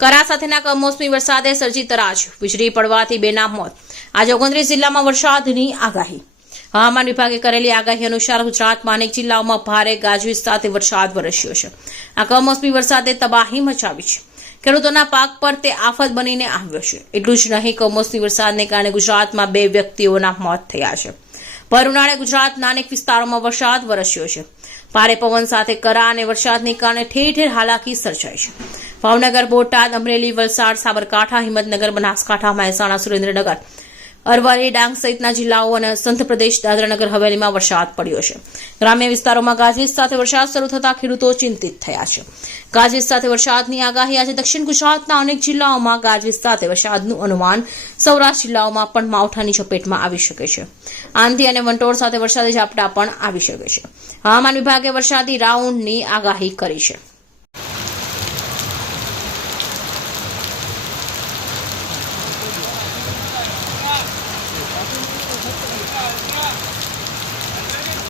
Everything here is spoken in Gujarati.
કરા સાથેના કમોસમી વરસાદે સર્જી તરાજ. વીજળી પડવાથી બેના મોત. આજે ઓગણત્રીસ જિલ્લામાં વરસાદની આગાહી. હવામાન વિભાગે કરેલી આગાહી અનુસાર ગુજરાતમાં અનેક જિલ્લાઓમાં ભારે ગાજવીજ સાથે વરસાદ વરસ્યો છે. આ કમોસમી વરસાદે તબાહી મચાવી છે. ખેડૂતોના પાક પર તે આફત બનીને આવ્યો છે. એટલું જ નહીં, કમોસમી વરસાદને કારણે ગુજરાતમાં બે વ્યક્તિઓના મોત થયા છે. ભર ઉનાળે ગુજરાતના અનેક વિસ્તારોમાં વરસાદ વરસ્યો છે. ભારે પવન સાથે કરા અને વરસાદને કારણે ઠેર ઠેર હાલાકી સર્જાઈ છે. ભાવનગર, બોટાદ, અમરેલી, વલસાડ, સાબરકાંઠા, હિંમતનગર, બનાસકાંઠા, મહેસાણા, સુરેન્દ્રનગર. અરવલ્લી, ડાંગ સહિતના જિલ્લાઓ અને સંત પ્રદેશ દાદરાનગર હવેલીમાં વરસાદ પડ્યો છે. ગ્રામ્ય વિસ્તારોમાં ગાજવીજ સાથે વરસાદ શરૂ થતા ખેડૂતો ચિંતિત થયા છે. ગાજવીજ સાથે વરસાદની આગાહી આજે દક્ષિણ ગુજરાતના અનેક જિલ્લાઓમાં ગાજવીજ સાથે વરસાદનું અનુમાન સૌરાષ્ટ્ર જિલ્લાઓમાં પણ માવઠાની ચપેટમાં આવી શકે છે. આંધી અને વંટોળ સાથે વરસાદી ઝાપટા પણ આવી શકે છે. હવામાન વિભાગે વરસાદી રાઉન્ડની આગાહી કરી છે.